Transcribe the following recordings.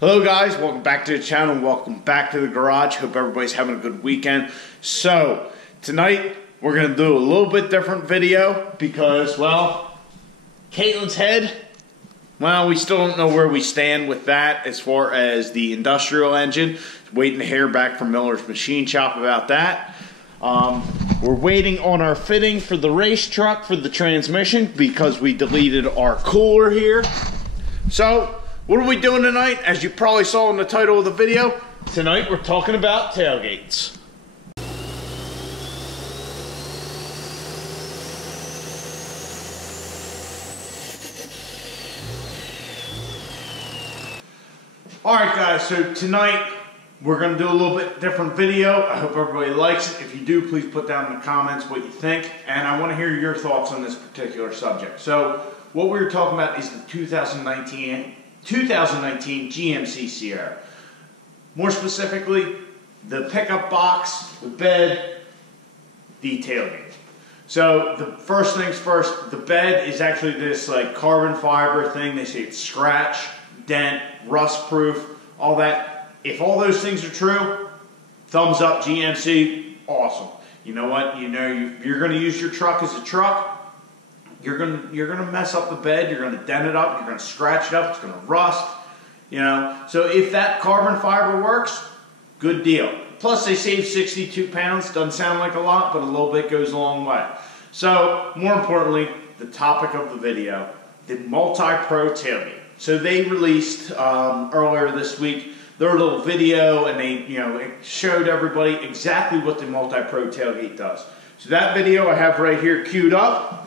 Hello guys, welcome back to the channel, welcome back to the garage. Hope everybody's having a good weekend. So, tonight we're going to do a little bit different video because, well, Caitlin's head, well, we still don't know where we stand with that as far as the industrial engine. Waiting to hear back from Miller's Machine Shop about that. We're waiting on our fitting for the race truck for the transmission because we deleted our cooler here. So, what are we doing tonight? As you probably saw in the title of the video, tonight we're talking about tailgates. Alright guys, so tonight we're going to do a little bit different video. I hope everybody likes it. If you do, please put down in the comments what you think. And I want to hear your thoughts on this particular subject. So, what we're talking about is the 2019 GMC Sierra. More specifically, the pickup box, the bed, the tailgate. So the first things first, the bed is actually this like carbon fiber thing. They say it's scratch, dent, rust proof, all that. If all those things are true, thumbs up GMC, awesome. You know what? You know you're going to use your truck as a truck. You're gonna mess up the bed. You're gonna dent it up. You're gonna scratch it up. It's gonna rust. You know. So if that carbon fiber works, good deal. Plus they save 62 pounds. Doesn't sound like a lot, but a little bit goes a long way. So more importantly, the topic of the video, the MultiPro Tailgate. So they released earlier this week their little video, and they it showed everybody exactly what the MultiPro Tailgate does. So that video I have right here queued up.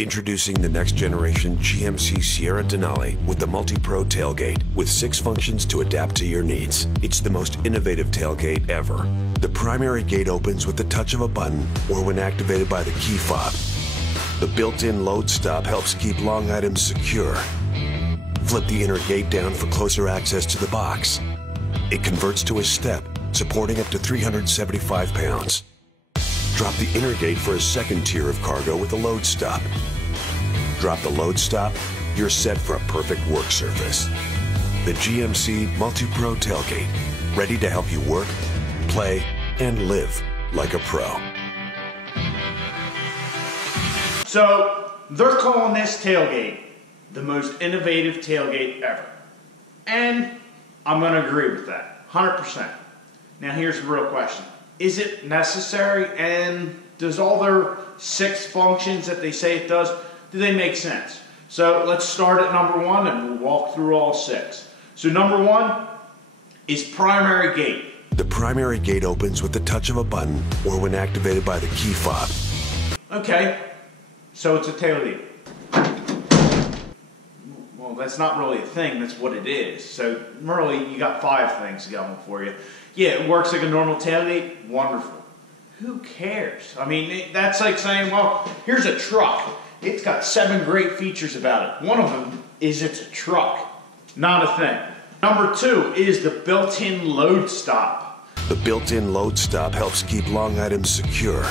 Introducing the next generation GMC Sierra Denali with the MultiPro Tailgate with 6 functions to adapt to your needs. It's the most innovative tailgate ever. The primary gate opens with the touch of a button or when activated by the key fob. The built-in load stop helps keep long items secure. Flip the inner gate down for closer access to the box. It converts to a step, supporting up to 375 pounds. Drop the inner gate for a second tier of cargo with a load stop. Drop the load stop, you're set for a perfect work surface. The GMC MultiPro Tailgate, ready to help you work, play, and live like a pro. So, they're calling this tailgate the most innovative tailgate ever. And I'm going to agree with that, 100%. Now here's the real question. Is it necessary, and does all their 6 functions that they say it does, do they make sense? So let's start at number 1 and we'll walk through all 6. So number 1 is primary gate. The primary gate opens with the touch of a button or when activated by the key fob. Okay, so it's a tailgate. Well, that's not really a thing, that's what it is. So really, you got 5 things going for you. Yeah, it works like a normal tailgate. Wonderful. Who cares? I mean, that's like saying, well, here's a truck. It's got 7 great features about it. One of them is it's a truck. Not a thing. Number 2 is the built-in load stop. The built-in load stop helps keep long items secure.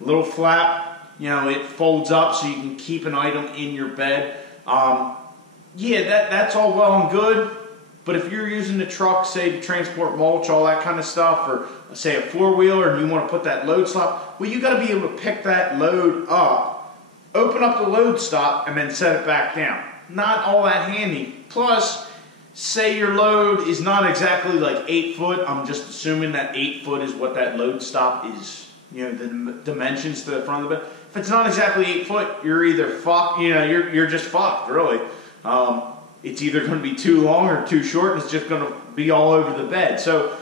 Little flap, it folds up so you can keep an item in your bed. Yeah, that's all well and good. But if you're using the truck, say, to transport mulch, all that kind of stuff, or say a 4-wheeler and you want to put that load stop, well, you got to be able to pick that load up, open up the load stop, and then set it back down. Not all that handy. Plus, say your load is not exactly like 8 foot. I'm just assuming that 8 foot is what that load stop is, the dimensions to the front of the bed. If it's not exactly 8 foot, you're either fucked, you're just fucked, really. It's either going to be too long or too short, and it's just going to be all over the bed. So,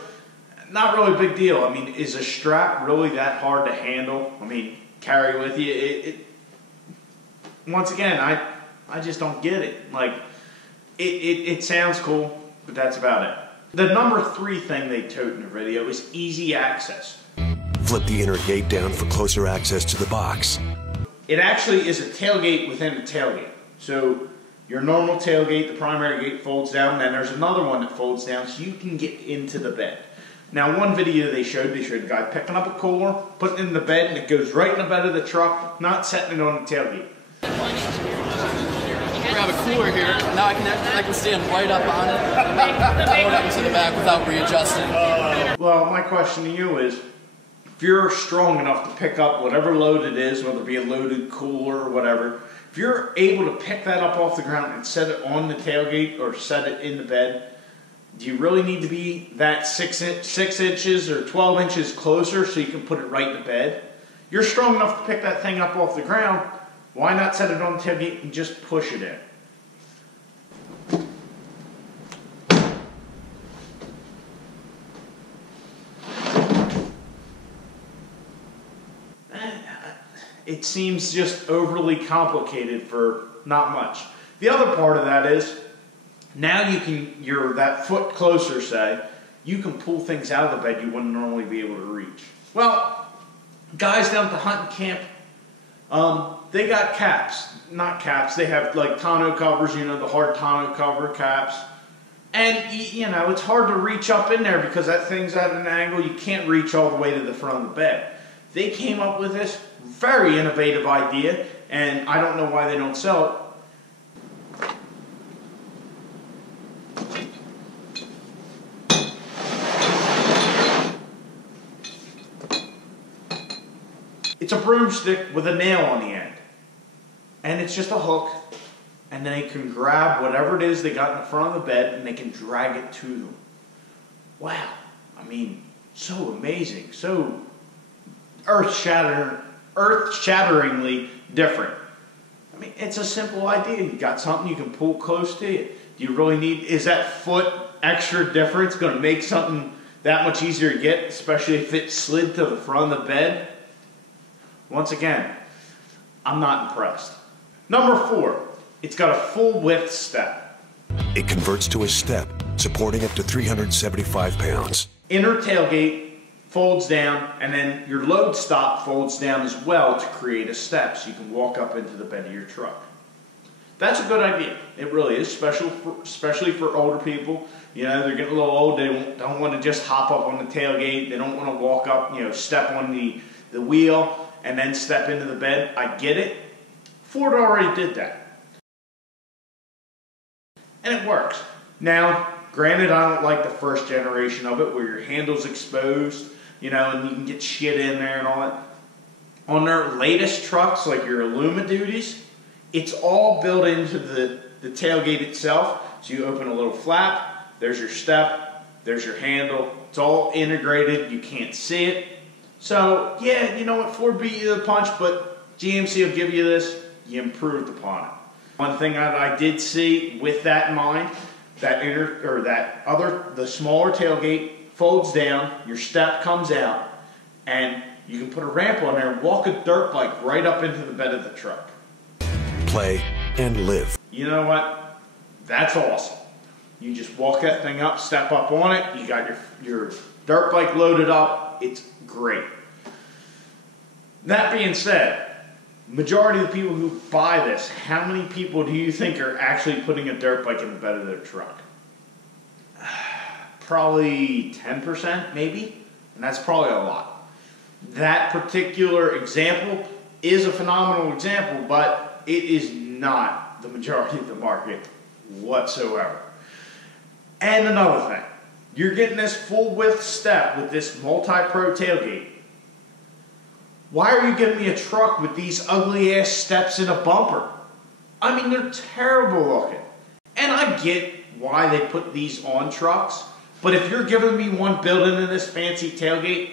not really a big deal. I mean, is a strap really that hard to handle? I mean, carry with you? Once again, I just don't get it. Like, it sounds cool, but that's about it. The number 3 thing they tote in the video is easy access. Flip the inner gate down for closer access to the box. It actually is a tailgate within a tailgate. So, your normal tailgate, the primary gate folds down, then there's another one that folds down so you can get into the bed. Now, one video they showed a guy picking up a cooler, putting it in the bed, and it goes right in the bed of the truck, not setting it on the tailgate. We have a cooler here. Now I can stand right up on it. Going up into the back without readjusting. Well, my question to you is, if you're strong enough to pick up whatever load it is, whether it be a loaded cooler or whatever, if you're able to pick that up off the ground and set it on the tailgate or set it in the bed, do you really need to be that 6 inches or 12 inches closer so you can put it right in the bed? You're strong enough to pick that thing up off the ground. Why not set it on the tailgate and just push it in? It seems just overly complicated for not much. The other part of that is, now you're that foot closer, say, you can pull things out of the bed you wouldn't normally be able to reach. Well, guys down at the hunting camp, they got caps. Not caps, they have like tonneau covers, you know, the hard tonneau cover caps. And, you know, it's hard to reach up in there because that thing's at an angle. You can't reach all the way to the front of the bed. They came up with this very innovative idea, and I don't know why they don't sell it. It's a broomstick with a nail on the end. And it's just a hook. And they can grab whatever it is they got in the front of the bed and they can drag it to them. Wow. I mean, so amazing. So earth-shatteringly different. I mean, it's a simple idea. You got something you can pull close to you. Do you really need, is that foot extra difference going to make something that much easier to get, especially if it slid to the front of the bed? Once again, I'm not impressed. Number 4, it's got a full width step. It converts to a step, supporting up to 375 pounds. Inner tailgate folds down, and then your load stop folds down as well to create a step so you can walk up into the bed of your truck. That's a good idea. It really is, especially for older people. You know, they're getting a little old. They don't want to just hop up on the tailgate. They don't want to walk up, you know, step on the wheel and then step into the bed. I get it. Ford already did that. And it works. Now, granted, I don't like the first generation of it where your handle's exposed, you know, and you can get shit in there and all that. On their latest trucks, like your Illuma duties, it's all built into the tailgate itself. So you open a little flap, there's your step, there's your handle. It's all integrated, you can't see it. So, yeah, you know what, Ford beat you to the punch, but GMC will give you this, you improved upon it. One thing that I did see with that in mind, the smaller tailgate folds down, your step comes out, and you can put a ramp on there and walk a dirt bike right up into the bed of the truck. Play and live. You know what? That's awesome. You just walk that thing up, step up on it, you got your dirt bike loaded up, it's great. That being said, majority of the people who buy this, how many people do you think are actually putting a dirt bike in the bed of their truck? Probably 10%, maybe, and that's probably a lot. That particular example is a phenomenal example, but it is not the majority of the market whatsoever. And another thing, you're getting this full width step with this MultiPro Tailgate. Why are you giving me a truck with these ugly ass steps in a bumper? I mean, they're terrible looking. And I get why they put these on trucks, but if you're giving me one built into this fancy tailgate,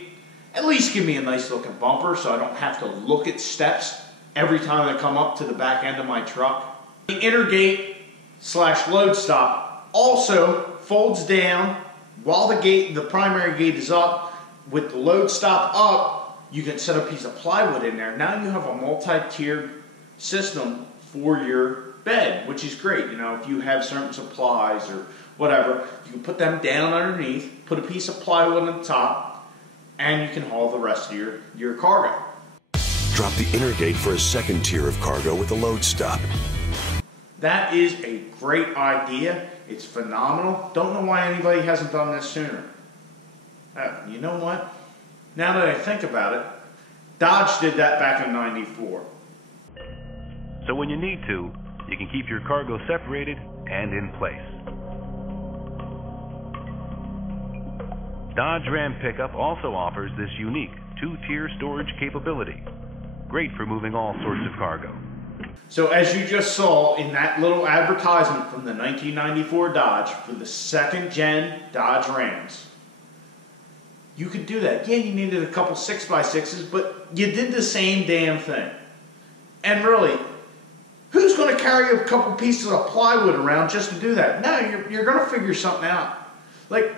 at least give me a nice looking bumper so I don't have to look at steps every time I come up to the back end of my truck. The inner gate / load stop also folds down while the primary gate is up. With the load stop up, you can set a piece of plywood in there. Now you have a multi-tiered system for your bed, which is great. You know, if you have certain supplies or whatever, you can put them down underneath, put a piece of plywood on the top, and you can haul the rest of your cargo. Drop the inner gate for a second tier of cargo with a load stop. That is a great idea. It's phenomenal. Don't know why anybody hasn't done this sooner. You know what? Now that I think about it, Dodge did that back in '94. so when you need to, you can keep your cargo separated and in place. Dodge Ram pickup also offers this unique two-tier storage capability. Great for moving all sorts of cargo. So as you just saw in that little advertisement from the 1994 Dodge for the second gen Dodge Rams, you could do that. Yeah, you needed a couple 6x6s, but you did the same damn thing. And really, who's going to carry a couple pieces of plywood around just to do that? No, you're going to figure something out. Like,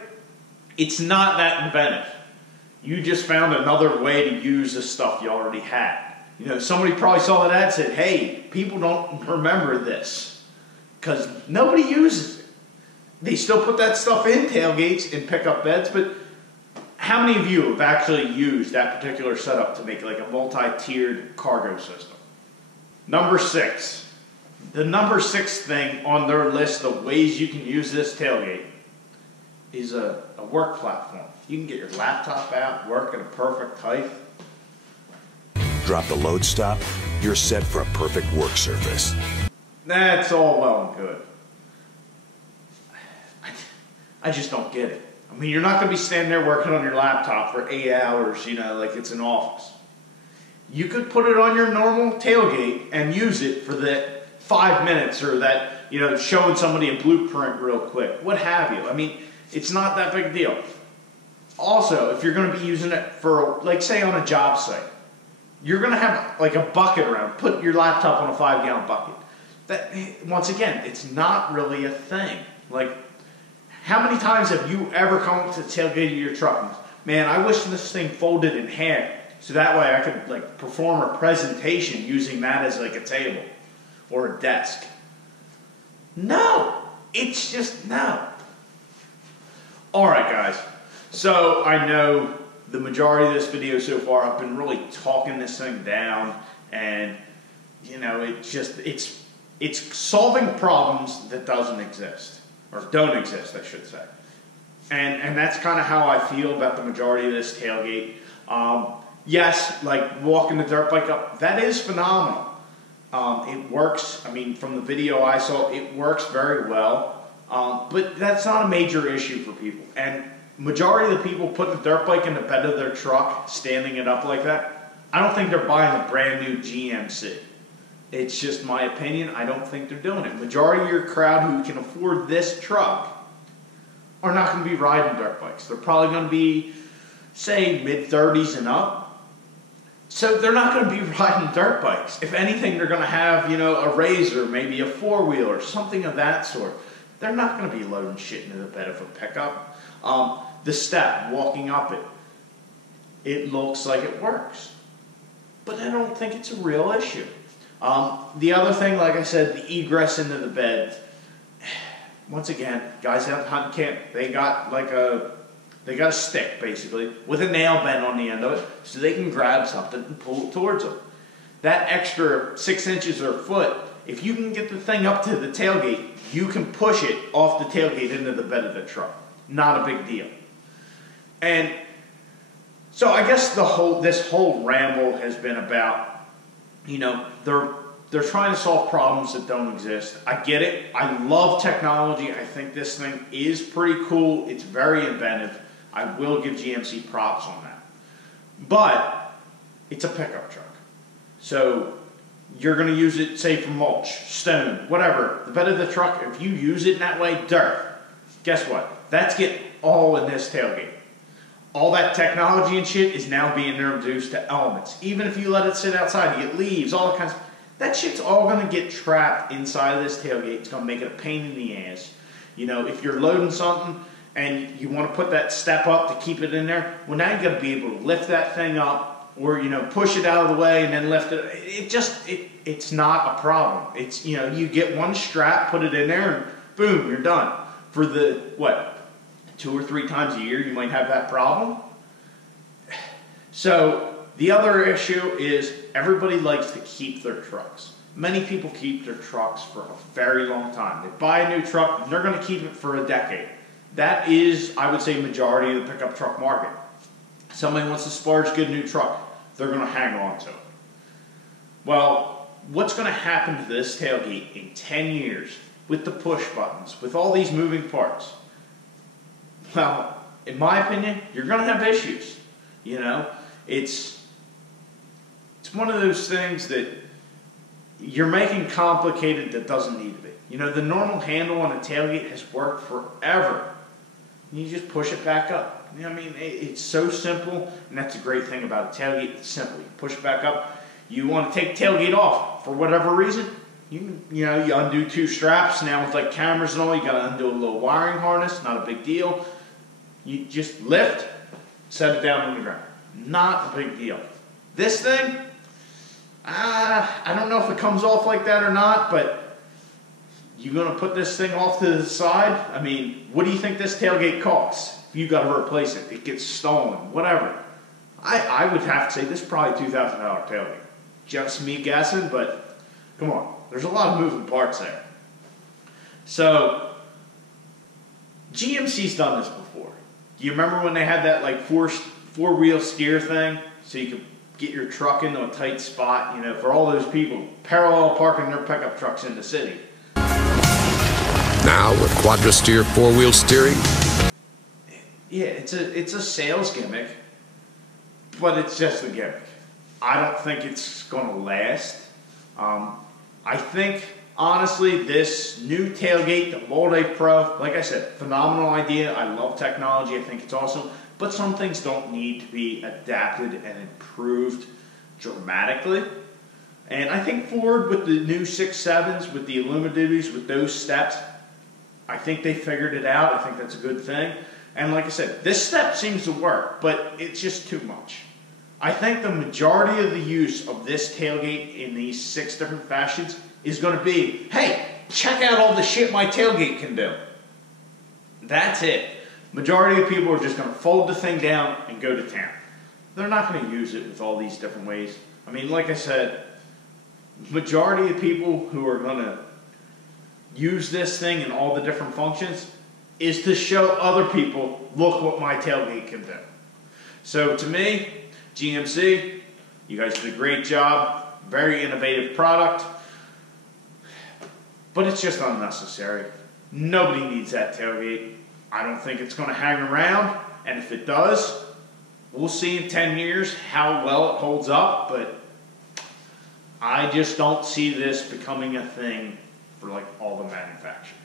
it's not that inventive. You just found another way to use the stuff you already had. You know, somebody probably saw that ad and said, hey, people don't remember this because nobody uses it. They still put that stuff in tailgates and pickup beds, but how many of you have actually used that particular setup to make like a multi-tiered cargo system? Number 6. The number 6 thing on their list of ways you can use this tailgate is a work platform. You can get your laptop out, work at a perfect height. Drop the load stop, you're set for a perfect work surface. That's all well and good. I just don't get it. I mean, you're not going to be standing there working on your laptop for 8 hours, you know, like it's an office. You could put it on your normal tailgate and use it for that 5 minutes or that, you know, showing somebody a blueprint real quick, what have you. I mean, it's not that big a deal. Also, if you're going to be using it for, like, say on a job site, you're going to have like a bucket around. Put your laptop on a 5-gallon bucket. That, once again, it's not really a thing. Like, how many times have you ever come up to the tailgate of your truck and, man, I wish this thing folded in half so that way I could like perform a presentation using that as like a table or a desk. No, it's just no. All right, guys. So I know the majority of this video so far, I've been really talking this thing down, and you know, it's solving problems that doesn't exist, or don't exist, I should say. And that's kind of how I feel about the majority of this tailgate. Yes, like walking the dirt bike up, that is phenomenal. It works. I mean, from the video I saw, it works very well. But that's not a major issue for people. And majority of the people putting the dirt bike in the bed of their truck, standing it up like that, I don't think they're buying a brand new GMC. It's just my opinion. I don't think they're doing it. Majority of your crowd who can afford this truck are not going to be riding dirt bikes. They're probably going to be, say, mid-30s and up. So they're not going to be riding dirt bikes. If anything, they're going to have, you know, a Razor, maybe a four-wheeler, something of that sort. They're not going to be loading shit into the bed of a pickup. The step, walking up it, it looks like it works. But I don't think it's a real issue. The other thing, like I said, the egress into the bed. Once again, guys out hunting camp, they got a stick basically with a nail bend on the end of it, so they can grab something and pull it towards them. That extra 6 inches or a foot, if you can get the thing up to the tailgate, you can push it off the tailgate into the bed of the truck. Not a big deal. And so I guess this whole ramble has been about, you know, they're trying to solve problems that don't exist. I get it. I love technology. I think this thing is pretty cool. It's very inventive. I will give GMC props on that. But it's a pickup truck. So you're going to use it, say, for mulch, stone, whatever. The bed of the truck, if you use it in that way, dirt. Guess what? That's getting all in this tailgate. All that technology and shit is now being introduced to elements. Even if you let it sit outside, you get leaves, all that kinds of... That shit's all going to get trapped inside of this tailgate. It's going to make it a pain in the ass. You know, if you're loading something and you want to put that step up to keep it in there, well, now you got to be able to lift that thing up or, you know, push it out of the way and then lift it. It's not a problem. It's, you know, you get one strap, put it in there, and boom, you're done. For the, what, 2 or 3 times a year you might have that problem. So the other issue is everybody likes to keep their trucks. Many people keep their trucks for a very long time. They buy a new truck, and they're going to keep it for a decade. That is, I would say, majority of the pickup truck market. Somebody wants to splurge, get a new truck, they're going to hang on to it. Well, what's going to happen to this tailgate in 10 years with the push buttons, with all these moving parts? Well, in my opinion, you're going to have issues. You know, it's one of those things that you're making complicated that doesn't need to be. You know, the normal handle on a tailgate has worked forever. You just push it back up. You know what I mean? It's so simple, and that's a great thing about a tailgate. It's simple. You push it back up. You want to take tailgate off for whatever reason, you undo 2 straps. Now with like cameras and all, you got to undo a little wiring harness. Not a big deal. You just lift, set it down on the ground. Not a big deal. This thing, I don't know if it comes off like that or not, but you're going to put this thing off to the side. I mean, what do you think this tailgate costs? You got to replace it. It gets stolen, whatever. I would have to say this is probably $2,000 tailgate. Just me guessing, but come on. There's a lot of moving parts there. So, GMC's done this before. Do you remember when they had that like four-wheel steer thing? So you could get your truck into a tight spot, you know, for all those people parallel parking their pickup trucks in the city. Now with quadra-steer 4-wheel steering? Yeah, it's a sales gimmick, but it's just a gimmick. I don't think it's going to last. I think, honestly, this new tailgate, the MultiPro, like I said, phenomenal idea. I love technology. I think it's awesome. But some things don't need to be adapted and improved dramatically. And I think Ford, with the new 6.7s, with the Illumiduties, with those steps, I think they figured it out. I think that's a good thing. And like I said, this step seems to work, but it's just too much. I think the majority of the use of this tailgate in these 6 different fashions is going to be, hey, check out all the shit my tailgate can do. That's it. Majority of people are just going to fold the thing down and go to town. They're not going to use it with all these different ways. I mean, like I said, majority of people who are going to use this thing in all the different functions is to show other people, look what my tailgate can do. So to me, GMC, you guys did a great job. Very innovative product. But it's just unnecessary. Nobody needs that tailgate. I don't think it's going to hang around. And if it does, we'll see in 10 years how well it holds up. But I just don't see this becoming a thing for like all the manufacturers.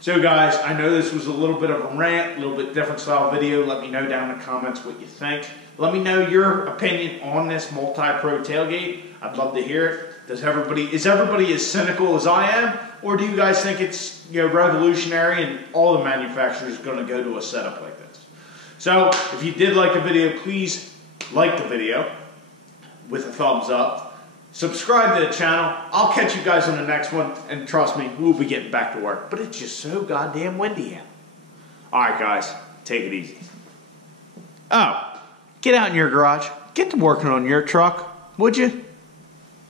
So guys, I know this was a little bit of a rant, a little bit different style video. Let me know down in the comments what you think. Let me know your opinion on this MultiPro tailgate. I'd love to hear it. Is everybody as cynical as I am? Or do you guys think it's, you know, revolutionary and all the manufacturers are going to go to a setup like this? So if you did like the video, please like the video with a thumbs up. Subscribe to the channel. I'll catch you guys on the next one. And trust me, we'll be getting back to work. But it's just so goddamn windy out. Alright guys, take it easy. Oh, get out in your garage. Get to working on your truck, would you?